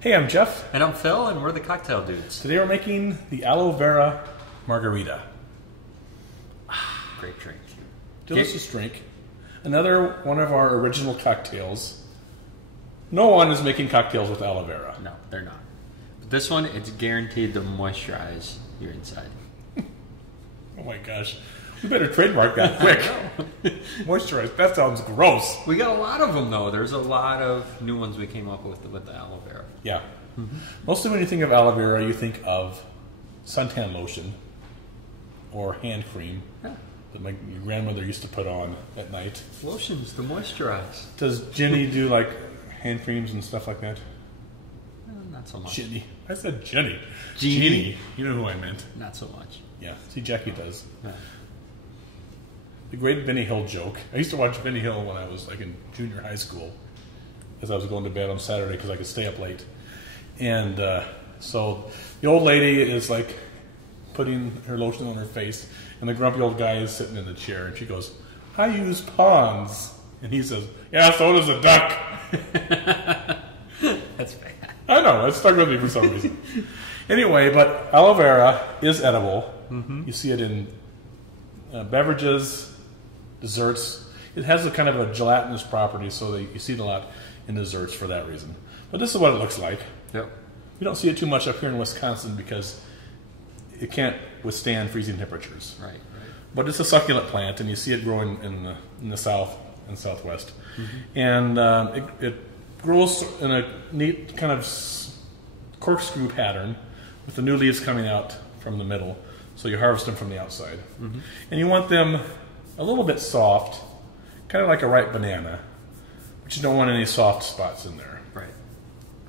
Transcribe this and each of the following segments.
Hey, I'm Jeff. And I'm Phil, and we're the Cocktail Dudes. Today we're making the Aloe Vera Margarita. Great drink. Delicious drink. Another one of our original cocktails. No one is making cocktails with aloe vera. No, they're not. But this one, it's guaranteed to moisturize your inside. Oh my gosh. We better trademark that quick. Moisturize. That sounds gross. We got a lot of them, though. There's a lot of new ones we came up with the aloe vera. Yeah. Mostly when you think of aloe vera, you think of suntan lotion or hand cream that your grandmother used to put on at night. Lotions to moisturize. Does Jenny do like hand creams and stuff like that? Not so much. Jenny. I said Jenny. Jeannie. You know who I meant. Not so much. Yeah. See, Jackie does. Yeah. The great Benny Hill joke. I used to watch Benny Hill when I was like in junior high school, as I was going to bed on Saturday because I could stay up late. And so the old lady is like putting her lotion on her face, and the grumpy old guy is sitting in the chair, and she goes, "I use Pond's," and he says, "Yeah, so does a duck." That's bad. I know, it stuck with me for some reason. Anyway, but aloe vera is edible. You see it in beverages, desserts. It has a kind of a gelatinous property, so that you see it a lot in desserts for that reason. But this is what it looks like. Yep. You don't see it too much up here in Wisconsin because it can't withstand freezing temperatures. Right. But it's a succulent plant, and you see it growing in the south and southwest. And it grows in a neat kind of corkscrew pattern with the new leaves coming out from the middle. So you harvest them from the outside. And you want them a little bit soft, kind of like a ripe banana, but you don't want any soft spots in there. Right.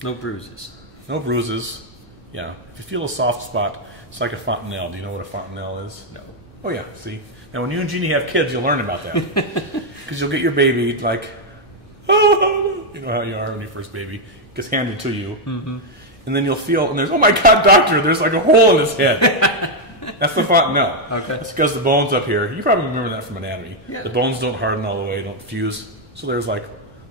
No bruises. No bruises. Yeah. If you feel a soft spot, it's like a fontanelle. Do you know what a fontanelle is? No. Oh, yeah. See? Now, when you and Jeannie have kids, you'll learn about that. Because you'll get your baby, like, oh, you know how you are when your first baby gets handed to you. And then you'll feel, and there's, oh my God, doctor, there's like a hole in his head. That's the fontanelle. Okay. That's because the bones up here, you probably remember that from anatomy. Yeah. The bones don't harden all the way, don't fuse. So there's like,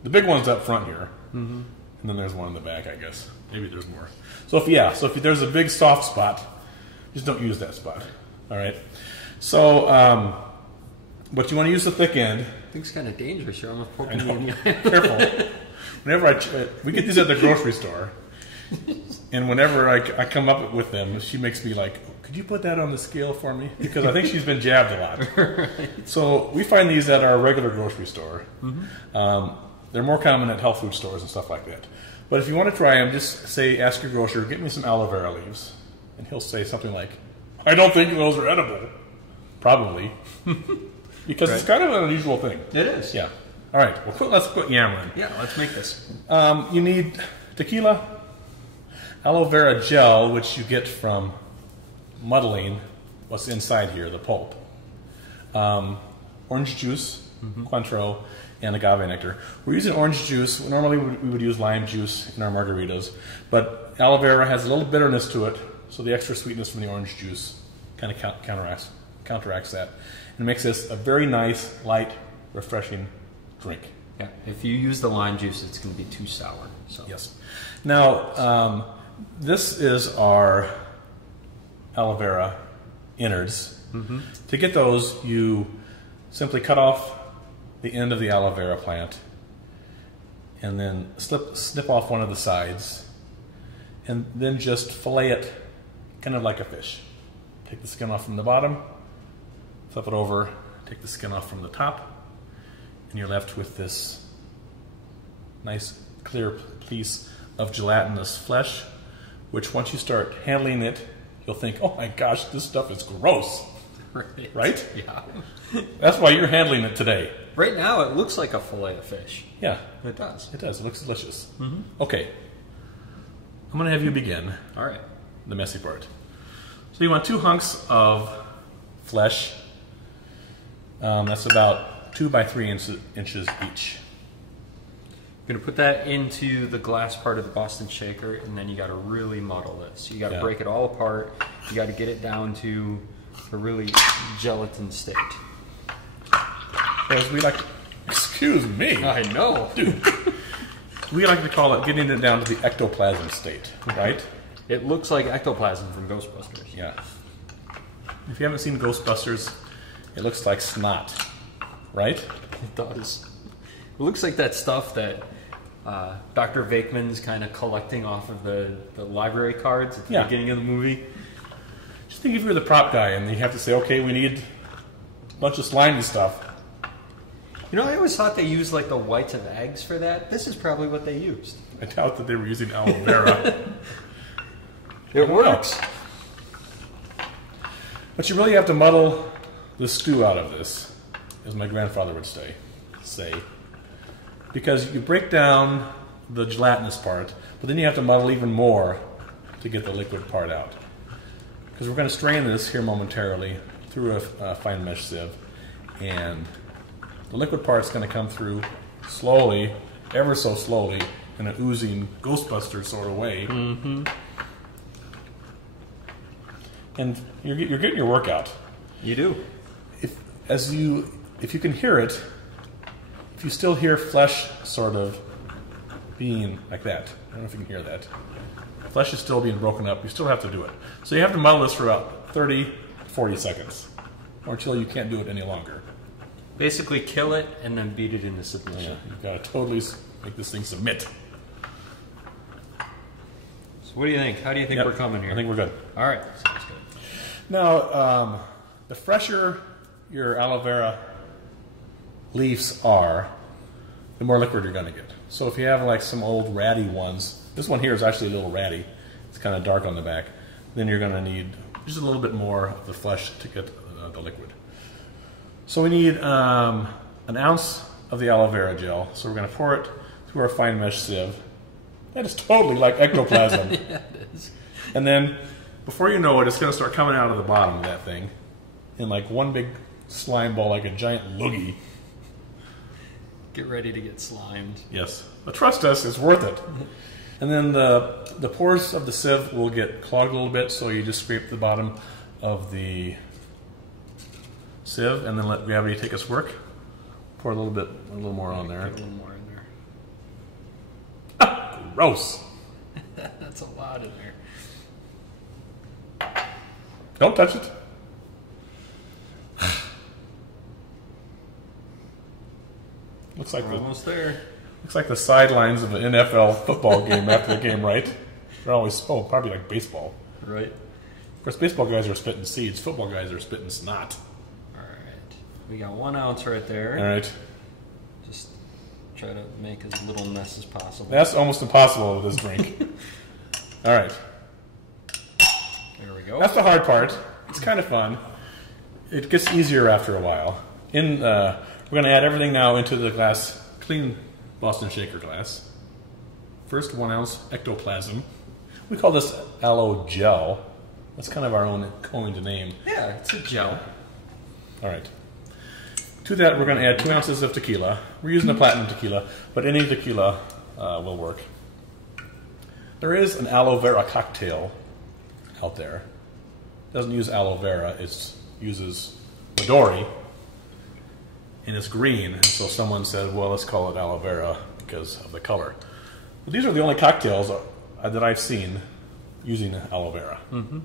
the big one's up front here. And then there's one in the back, I guess. Maybe there's more. So if there's a big soft spot, just don't use that spot. All right. So, but you want to use the thick end. I think it's kind of dangerous. You're almost poking me in the eye. Careful. Whenever we get these at the grocery store, and whenever I come up with them, she makes me like, could you put that on the scale for me? Because I think she's been jabbed a lot. Right. So we find these at our regular grocery store. They're more common at health food stores and stuff like that. But if you want to try them, just ask your grocer, get me some aloe vera leaves. And he'll say something like, I don't think those are edible. Probably. Because it's kind of an unusual thing. It is. Yeah. All right. Well, let's quit yammering. Yeah, let's make this. You need tequila, aloe vera gel, which you get from muddling what's inside here, the pulp, orange juice, Cointreau, and agave nectar. We're using orange juice. Normally we would use lime juice in our margaritas, but aloe vera has a little bitterness to it, so the extra sweetness from the orange juice kind of counteracts that, and makes this a very nice, light, refreshing drink. Yeah, if you use the lime juice, it's going to be too sour. So. Yes. Now, this is our aloe vera innards. To get those, you simply cut off the end of the aloe vera plant and then snip off one of the sides and then just fillet it kind of like a fish. Take the skin off from the bottom, flip it over, take the skin off from the top, and you're left with this nice clear piece of gelatinous flesh, which once you start handling it, you'll think, oh my gosh, this stuff is gross. Right? Yeah. That's why you're handling it today. Right now, it looks like a fillet of fish. Yeah. It does. It does. It looks delicious. Okay. I'm going to have you begin. All right. The messy part. So you want 2 hunks of flesh. That's about 2 by 3 inches each. You're going to put that into the glass part of the Boston shaker, and then you got to really muddle this. You got to break it all apart. You got to get it down to a really gelatin state. As we like, excuse me. I know. Dude. We like to call it getting it down to the ectoplasm state, right? It looks like ectoplasm from Ghostbusters. Yeah. If you haven't seen Ghostbusters, it looks like snot, right? It does. It looks like that stuff that Dr. Vakeman's kind of collecting off of the library cards at the beginning of the movie. Just think if you're the prop guy and you have to say, okay, we need a bunch of slimy stuff. You know, I always thought they used like the whites of eggs for that. This is probably what they used. I doubt that they were using aloe vera. It works. But you really have to muddle the stew out of this, as my grandfather would say. Because you break down the gelatinous part, but then you have to muddle even more to get the liquid part out. Because we're going to strain this here momentarily through a fine mesh sieve, and the liquid part's going to come through slowly, ever so slowly, in an oozing Ghostbuster sort of way. Mm-hmm. And you're getting your workout. You do. If you can hear it, if you still hear flesh sort of being like that, I don't know if you can hear that. Flesh is still being broken up. You still have to do it. So you have to muddle this for about 30, 40 seconds, or until you can't do it any longer. Basically, kill it and then beat it into submission. Yeah, you've got to totally make this thing submit. So what do you think? How do you think we're coming here? I think we're good. All right. Sounds good. Now, the fresher your aloe vera leaves are, the more liquid you're going to get. So if you have like some old ratty ones, this one here is actually a little ratty. It's kind of dark on the back. Then you're going to need just a little bit more of the flesh to get the liquid. So we need an ounce of the aloe vera gel. So we're going to pour it through our fine mesh sieve. That is totally like ectoplasm. Yeah, it is. And then, before you know it, it's going to start coming out of the bottom of that thing in like one big slime ball, like a giant loogie. Get ready to get slimed. Yes. But trust us, it's worth it. And then the pores of the sieve will get clogged a little bit, so you just scrape the bottom of the sieve and then let gravity take its work. Pour a little more on there. Get a little more in there. Ah, gross. That's a lot in there. Don't touch it. Looks like We're almost there. Looks like the sidelines of an NFL football game after the game, right? They're always probably like baseball. Right. Of course, baseball guys are spitting seeds. Football guys are spitting snot. All right. We got 1 ounce right there. All right. Just try to make as little mess as possible. That's almost impossible with this drink. All right. There we go. That's the hard part. It's kind of fun. It gets easier after a while. We're going to add everything now into the glass, clean Boston shaker glass. First, 1 ounce ectoplasm. We call this aloe gel. That's kind of our own coined name. Yeah, it's a gel. All right. To that, we're going to add 2 ounces of tequila. We're using a platinum tequila, but any tequila will work. There is an aloe vera cocktail out there. It doesn't use aloe vera. It uses Midori, and it's green. And so someone said, well, let's call it aloe vera because of the color. But these are the only cocktails that I've seen using aloe vera. Mm-hmm.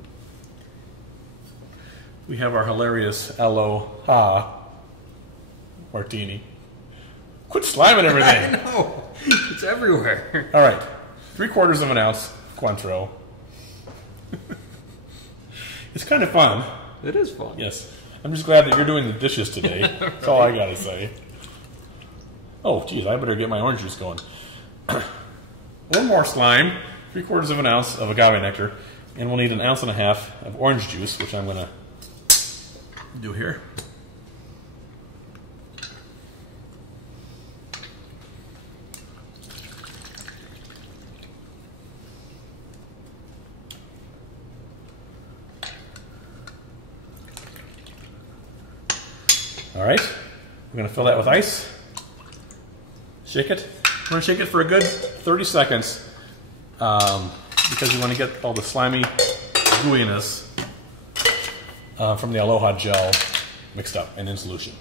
We have our hilarious Aloha martini. Quit sliming everything. I know. It's everywhere. All right. 3/4 of an ounce Cointreau. It's kind of fun. It is fun. Yes. I'm just glad that you're doing the dishes today. Right. That's all I got to say. Oh, geez, I better get my orange juice going. 1 more slime, 3/4 of an ounce of agave nectar, and we'll need 1.5 ounces of orange juice, which I'm going to do here. All right, we're going to fill that with ice. Shake it. We're going to shake it for a good 30 seconds because you want to get all the slimy gooiness from the Aloha gel mixed up and in solution.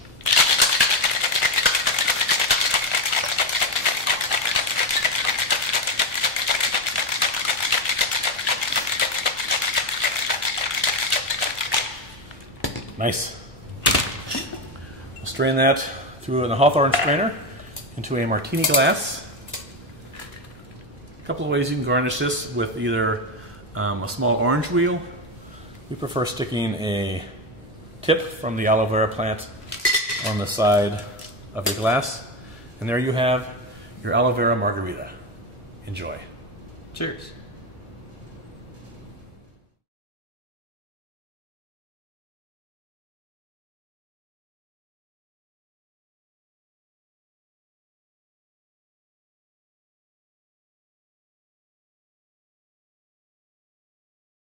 Nice. We'll strain that through the Hawthorne strainer into a martini glass. A couple of ways you can garnish this with either a small orange wheel. We prefer sticking a tip from the aloe vera plant on the side of your glass. And there you have your aloe vera margarita. Enjoy. Cheers.